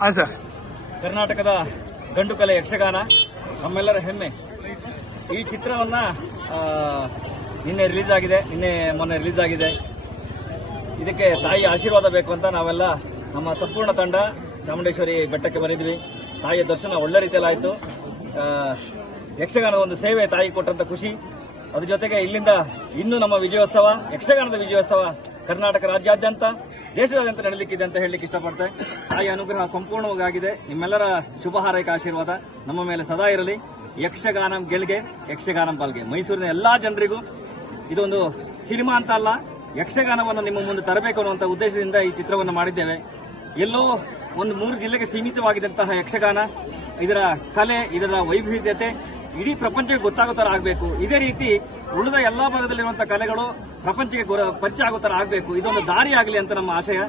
ಹಾಂ ಸರ್. ಕರ್ನಾಟಕದ ಗಂಡು ಕಲೆ ಯಕ್ಷಗಾನ ನಮ್ಮೆಲ್ಲರ ಹೆಮ್ಮೆ. ಈ ಚಿತ್ರವನ್ನ ಮೊನ್ನೆ ರಿಲೀಸ್ ಆಗಿದೆ. ಇದಕ್ಕೆ ತಾಯಿಯ ಆಶೀರ್ವಾದ ಬೇಕು ಅಂತ ನಾವೆಲ್ಲ ನಮ್ಮ ಸಂಪೂರ್ಣ ತಂಡ ಚಾಮುಂಡೇಶ್ವರಿ ಬೆಟ್ಟಕ್ಕೆ ಬಂದಿದ್ವಿ. ತಾಯಿಯ ದರ್ಶನ ಒಳ್ಳೆ ರೀತಿಯಲ್ಲಿ ಆಯಿತು. ಯಕ್ಷಗಾನದ ಒಂದು ಸೇವೆ ತಾಯಿ ಕೊಟ್ಟಂತ ಖುಷಿ. ಅದ್ರ ಜೊತೆಗೆ ಇಲ್ಲಿಂದ ಇನ್ನೂ ನಮ್ಮ ವಿಜಯೋತ್ಸವ, ಯಕ್ಷಗಾನದ ವಿಜಯೋತ್ಸವ ಕರ್ನಾಟಕ ರಾಜ್ಯಾದ್ಯಂತ ದೇಶದಾದ್ಯಂತ ನಡೆಯಲಿಕ್ಕಿದೆ ಅಂತ ಹೇಳಲಿಕ್ಕೆ ಇಷ್ಟಪಡ್ತೆ. ತಾಯಿ ಅನುಗ್ರಹ ಸಂಪೂರ್ಣವಾಗಿದೆ. ನಿಮ್ಮೆಲ್ಲರ ಶುಭ ಹಾರೈಕೆ ಆಶೀರ್ವಾದ ನಮ್ಮ ಮೇಲೆ ಸದಾ ಇರಲಿ. ಯಕ್ಷಗಾನಂ ಗೆಲ್ಗೆ, ಯಕ್ಷಗಾನಂ ಪಾಲ್ಗೆ. ಮೈಸೂರಿನ ಎಲ್ಲಾ ಜನರಿಗೂ ಇದೊಂದು ಸಿನಿಮಾ ಅಂತ ಅಲ್ಲ, ಯಕ್ಷಗಾನವನ್ನು ನಿಮ್ಮ ಮುಂದೆ ತರಬೇಕು ಅನ್ನುವಂಥ ಉದ್ದೇಶದಿಂದ ಈ ಚಿತ್ರವನ್ನು ಮಾಡಿದ್ದೇವೆ. ಎಲ್ಲೋ ಒಂದು 3 ಜಿಲ್ಲೆಗೆ ಸೀಮಿತವಾಗಿದ್ದಂತಹ ಯಕ್ಷಗಾನ, ಇದರ ಕಲೆ, ಇದರ ವೈವಿಧ್ಯತೆ ಇಡೀ ಪ್ರಪಂಚಕ್ಕೆ ಗೊತ್ತಾಗೋ ಥರ ಆಗಬೇಕು. ಇದೇ ರೀತಿ ಉಳಿದ ಎಲ್ಲಾ ಭಾಗದಲ್ಲಿರುವಂತಹ ಕಲೆಗಳು ಪ್ರಪಂಚಕ್ಕೆ ಪರಿಚಯ ಆಗೋ ಥರ ಆಗಬೇಕು. ಇದೊಂದು ದಾರಿ ಆಗಲಿ ಅಂತ ನಮ್ಮ ಆಶಯ.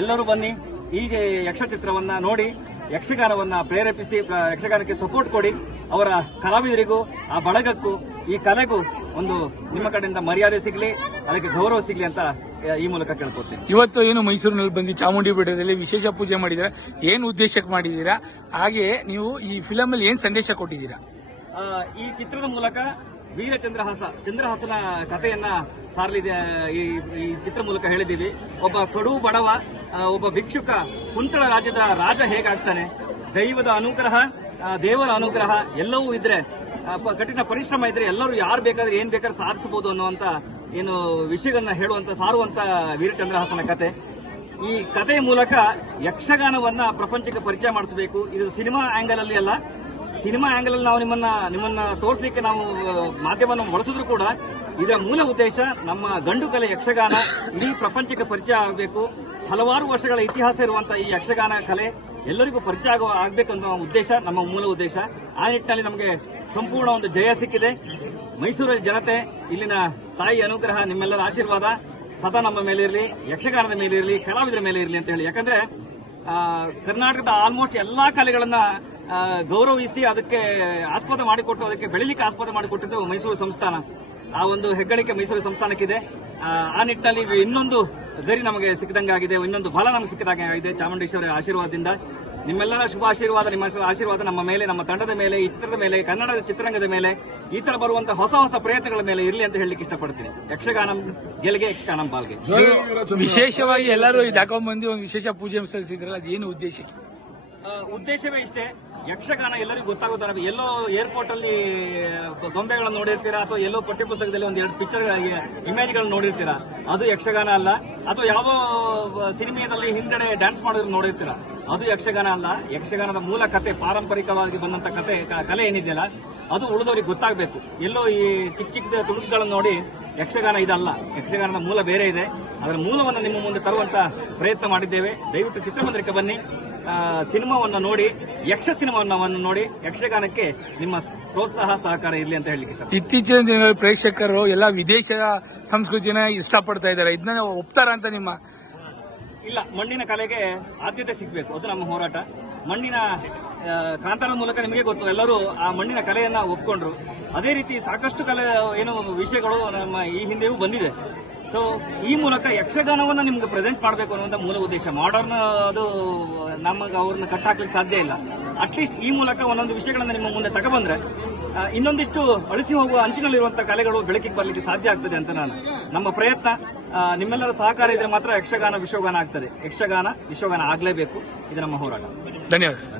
ಎಲ್ಲರೂ ಬನ್ನಿ, ಈ ಯಕ್ಷಚಿತ್ರವನ್ನ ನೋಡಿ ಯಕ್ಷಗಾನವನ್ನ ಪ್ರೇರೇಪಿಸಿ, ಯಕ್ಷಗಾನಕ್ಕೆ ಸಪೋರ್ಟ್ ಕೊಡಿ. ಅವರ ಕಲಾವಿದರಿಗೂ, ಆ ಬಳಗಕ್ಕೂ, ಈ ಕಲೆಗೂ ಒಂದು ನಿಮ್ಮ ಕಡೆಯಿಂದ ಮರ್ಯಾದೆ ಸಿಗಲಿ, ಅದಕ್ಕೆ ಗೌರವ ಸಿಗಲಿ ಅಂತ ಈ ಮೂಲಕ ಕೇಳ್ಕೊತೀನಿ. ಇವತ್ತು ಏನು ಮೈಸೂರಿನಲ್ಲಿ ಬಂದು ಚಾಮುಂಡಿ ಬೆಟ್ಟದಲ್ಲಿ ವಿಶೇಷ ಪೂಜೆ ಮಾಡಿದ್ದೀರಾ, ಏನು ಉದ್ದೇಶಕ್ಕೆ ಮಾಡಿದ್ದೀರಾ? ಹಾಗೆ ನೀವು ಈ ಫಿಲಮ್ ಅಲ್ಲಿ ಏನ್ ಸಂದೇಶ ಕೊಟ್ಟಿದ್ದೀರಾ? ಈ ಚಿತ್ರದ ಮೂಲಕ ವೀರ ಚಂದ್ರಹಾಸನ ಕಥೆಯನ್ನ ಸಾರಲಿದೆ. ಈ ಚಿತ್ರ ಮೂಲಕ ಹೇಳಿದ್ದೀವಿ. ಒಬ್ಬ ಕಡು ಬಡವ, ಒಬ್ಬ ಭಿಕ್ಷುಕ ಕುಂತಳ ರಾಜ್ಯದ ರಾಜ ಹೇಗಾಗ್ತಾನೆ, ದೈವದ ಅನುಗ್ರಹ, ದೇವರ ಅನುಗ್ರಹ ಎಲ್ಲವೂ ಇದ್ರೆ, ಕಠಿಣ ಪರಿಶ್ರಮ ಇದ್ರೆ ಎಲ್ಲರೂ ಯಾರು ಬೇಕಾದ್ರೆ ಏನ್ ಬೇಕಾದ್ರೆ ಸಾಧಿಸಬಹುದು ಅನ್ನುವಂತ ಏನು ವಿಷಯಗಳನ್ನ ಸಾರುವಂತ ವೀರಚಂದ್ರಹಾಸನ ಕತೆ. ಈ ಕಥೆಯ ಮೂಲಕ ಯಕ್ಷಗಾನವನ್ನ ಪ್ರಪಂಚಕ್ಕೆ ಪರಿಚಯ ಮಾಡಿಸಬೇಕು. ಇದು ಸಿನಿಮಾ ಆಂಗಲ್ ಅಲ್ಲಿ ಅಲ್ಲ. ಸಿನಿಮಾ ಆಂಗಲ್ ಅಲ್ಲಿ ನಾವು ನಿಮ್ಮನ್ನ ತೋರಿಸಲಿಕ್ಕೆ ನಾವು ಮಾಧ್ಯಮವನ್ನು ಬಳಸಿದ್ರು ಕೂಡ ಇದರ ಮೂಲ ಉದ್ದೇಶ ನಮ್ಮ ಗಂಡು ಕಲೆ ಯಕ್ಷಗಾನ ಇಡೀ ಪ್ರಪಂಚಕ್ಕೆ ಪರಿಚಯ ಆಗಬೇಕು. ಹಲವಾರು ವರ್ಷಗಳ ಇತಿಹಾಸ ಇರುವಂತಹ ಈ ಯಕ್ಷಗಾನ ಕಲೆ ಎಲ್ಲರಿಗೂ ಪರಿಚಯ ಆಗಬೇಕನ್ನೋ ಉದ್ದೇಶ ನಮ್ಮ ಮೂಲ ಉದ್ದೇಶ. ಆ ನಿಟ್ಟಿನಲ್ಲಿ ನಮಗೆ ಸಂಪೂರ್ಣ ಒಂದು ಜಯ ಸಿಕ್ಕಿದೆ. ಮೈಸೂರಿನ ಜನತೆ, ಇಲ್ಲಿನ ತಾಯಿ ಅನುಗ್ರಹ, ನಿಮ್ಮೆಲ್ಲರ ಆಶೀರ್ವಾದ ಸದಾ ನಮ್ಮ ಮೇಲೆ ಇರಲಿ, ಯಕ್ಷಗಾನದ ಮೇಲೆ ಇರಲಿ, ಕಲಾವಿದರ ಮೇಲೆ ಇರಲಿ ಅಂತ ಹೇಳಿ. ಯಾಕಂದ್ರೆ ಕರ್ನಾಟಕದ ಆಲ್ಮೋಸ್ಟ್ ಎಲ್ಲಾ ಕಲೆಗಳನ್ನ ಗೌರವಿಸಿ ಅದಕ್ಕೆ ಆಸ್ಪದ ಮಾಡಿಕೊಟ್ಟು, ಅದಕ್ಕೆ ಬೆಳಿಲಿಕ್ಕೆ ಆಸ್ಪದ ಮಾಡಿಕೊಟ್ಟಿದ್ದು ಮೈಸೂರು ಸಂಸ್ಥಾನ. ಆ ಒಂದು ಹೆಗ್ಗಳಿಕೆ ಮೈಸೂರು ಸಂಸ್ಥಾನಕ್ಕಿದೆ. ಆ ನಿಟ್ಟಿನಲ್ಲಿ ಇನ್ನೊಂದು ಗರಿ ನಮಗೆ ಸಿಕ್ಕಿದಂಗಾಗಿದೆ, ಇನ್ನೊಂದು ಬಲ ನಮಗೆ ಸಿಕ್ಕಿದಂಗಾಗಿದೆ ಚಾಮುಂಡೇಶ್ವರಿ ಆಶೀರ್ವಾದದಿಂದ. ನಿಮ್ಮೆಲ್ಲರ ಶುಭ ಆಶೀರ್ವಾದ, ನಿಮ್ಮ ಆಶೀರ್ವಾದ ನಮ್ಮ ಮೇಲೆ, ನಮ್ಮ ತಂಡದ ಮೇಲೆ, ಈ ಚಿತ್ರದ ಮೇಲೆ, ಕನ್ನಡದ ಚಿತ್ರರಂಗದ ಮೇಲೆ, ಈ ತರ ಬರುವಂತಹ ಹೊಸ ಪ್ರಯತ್ನಗಳ ಮೇಲೆ ಇರಲಿ ಅಂತ ಹೇಳಲಿಕ್ಕೆ ಇಷ್ಟಪಡ್ತೀನಿ. ಯಕ್ಷಗಾನಂ ಗೆಲ್ಗೆ, ಯಕ್ಷಗಾನಂ ಪಾಲ್ಗೆ. ವಿಶೇಷವಾಗಿ ಎಲ್ಲರೂ ಹಾಕೊಂಡ್ಬಂದು ಒಂದು ವಿಶೇಷ ಪೂಜೆ ಸಲ್ಲಿಸಿದ್ರಲ್ಲ, ಅದೇನು ಉದ್ದೇಶಕ್ಕೆ? ಉದ್ದೇಶವೇ ಇಷ್ಟೇ. ಯಕ್ಷಗಾನ ಎಲ್ಲರಿಗೂ ಗೊತ್ತಾಗುತ್ತಾರೆ. ಎಲ್ಲೋ ಏರ್ಪೋರ್ಟ್ ಅಲ್ಲಿ ಗೊಂಬೆಗಳನ್ನು ನೋಡಿರ್ತೀರಾ, ಅಥವಾ ಎಲ್ಲೋ ಪಠ್ಯಪುಸ್ತಕದಲ್ಲಿ ಒಂದು 2 ಪಿಕ್ಚರ್ ಇಮೇಜ್ಗಳನ್ನು ನೋಡಿರ್ತೀರಾ. ಅದು ಯಕ್ಷಗಾನ ಅಲ್ಲ. ಅಥವಾ ಯಾವುದೋ ಸಿನಿಮಾದಲ್ಲಿ ಹಿಂದ್ಗಡೆ ಡ್ಯಾನ್ಸ್ ಮಾಡೋದ್ರ ನೋಡಿರ್ತೀರಾ. ಅದು ಯಕ್ಷಗಾನ ಅಲ್ಲ. ಯಕ್ಷಗಾನದ ಮೂಲ ಕತೆ, ಪಾರಂಪರಿಕವಾಗಿ ಬಂದಂತ ಕಲೆ ಏನಿದೆಯಲ್ಲ, ಅದು ಉಳಿದವರಿಗೆ ಗೊತ್ತಾಗಬೇಕು. ಎಲ್ಲೋ ಈ ಚಿಕ್ಕ ತುಣುಕುಗಳನ್ನು ನೋಡಿ ಯಕ್ಷಗಾನ ಇದಲ್ಲ. ಯಕ್ಷಗಾನದ ಮೂಲ ಬೇರೆ ಇದೆ. ಅದರ ಮೂಲವನ್ನು ನಿಮ್ಮ ಮುಂದೆ ತರುವಂತ ಪ್ರಯತ್ನ ಮಾಡಿದ್ದೇವೆ. ದಯವಿಟ್ಟು ಚಿತ್ರಮಂದಿರಕ್ಕೆ ಬನ್ನಿ, ಸಿನಿಮಾವನ್ನು ನೋಡಿ, ಸಿನಿಮಾವನ್ನು ನೋಡಿ, ಯಕ್ಷಗಾನಕ್ಕೆ ನಿಮ್ಮ ಪ್ರೋತ್ಸಾಹ ಸಹಕಾರ ಇರಲಿ ಅಂತ ಹೇಳಲಿಕ್ಕೆ ಇಷ್ಟ. ಇತ್ತೀಚಿನ ದಿನಗಳಲ್ಲಿ ಪ್ರೇಕ್ಷಕರು ಎಲ್ಲ ವಿದೇಶ ಸಂಸ್ಕೃತಿನ ಇಷ್ಟಪಡ್ತಾ ಇದ್ದಾರೆ. ಇದನ್ನ ಒಪ್ತಾರ ಅಂತ ನಿಮ್ಮ? ಇಲ್ಲ, ಮಣ್ಣಿನ ಕಲೆಗೆ ಆದ್ಯತೆ ಸಿಗಬೇಕು, ಅದು ನಮ್ಮ ಹೋರಾಟ. ಮಣ್ಣಿನ ಕಾಂತಾರದ ಮೂಲಕ ನಿಮಗೆ ಗೊತ್ತು, ಎಲ್ಲರೂ ಆ ಮಣ್ಣಿನ ಕಲೆಯನ್ನ ಒಪ್ಕೊಂಡ್ರು. ಅದೇ ರೀತಿ ಸಾಕಷ್ಟು ಕಲೆ ವಿಷಯಗಳು ನಮ್ಮ ಈ ಹಿಂದೆಯೂ ಬಂದಿದೆ. ಸೊ ಈ ಮೂಲಕ ಯಕ್ಷಗಾನವನ್ನ ನಿಮ್ಗೆ ಪ್ರೆಸೆಂಟ್ ಮಾಡಬೇಕು ಅನ್ನುವಂಥ ಮೂಲ ಉದ್ದೇಶ. ಮಾಡರ್ನ್ ಅದು ನಮಗೆ ಅವ್ರನ್ನ ಕಟ್ಟಾಕ್ಲಿಕ್ಕೆ ಸಾಧ್ಯ ಇಲ್ಲ. ಅಟ್ಲೀಸ್ಟ್ ಈ ಮೂಲಕ ಒಂದೊಂದು ವಿಷಯಗಳನ್ನ ನಿಮ್ಮ ಮುಂದೆ ತಗೊಬಂದ್ರೆ ಇನ್ನೊಂದಿಷ್ಟು ಅಳಿಸಿ ಹೋಗುವ ಅಂಚಿನಲ್ಲಿರುವಂತಹ ಕಲೆಗಳು ಬೆಳಕಿಗೆ ಬರಲಿಕ್ಕೆ ಸಾಧ್ಯ ಆಗ್ತದೆ ಅಂತ ನಮ್ಮ ಪ್ರಯತ್ನ. ನಿಮ್ಮೆಲ್ಲರ ಸಹಕಾರ ಇದ್ರೆ ಮಾತ್ರ ಯಕ್ಷಗಾನ ವಿಶ್ವಗಾನ ಆಗ್ತದೆ. ಯಕ್ಷಗಾನ ವಿಶ್ವಗಾನ ಆಗ್ಲೇಬೇಕು. ಇದು ನಮ್ಮ ಹೋರಾಟ. ಧನ್ಯವಾದ.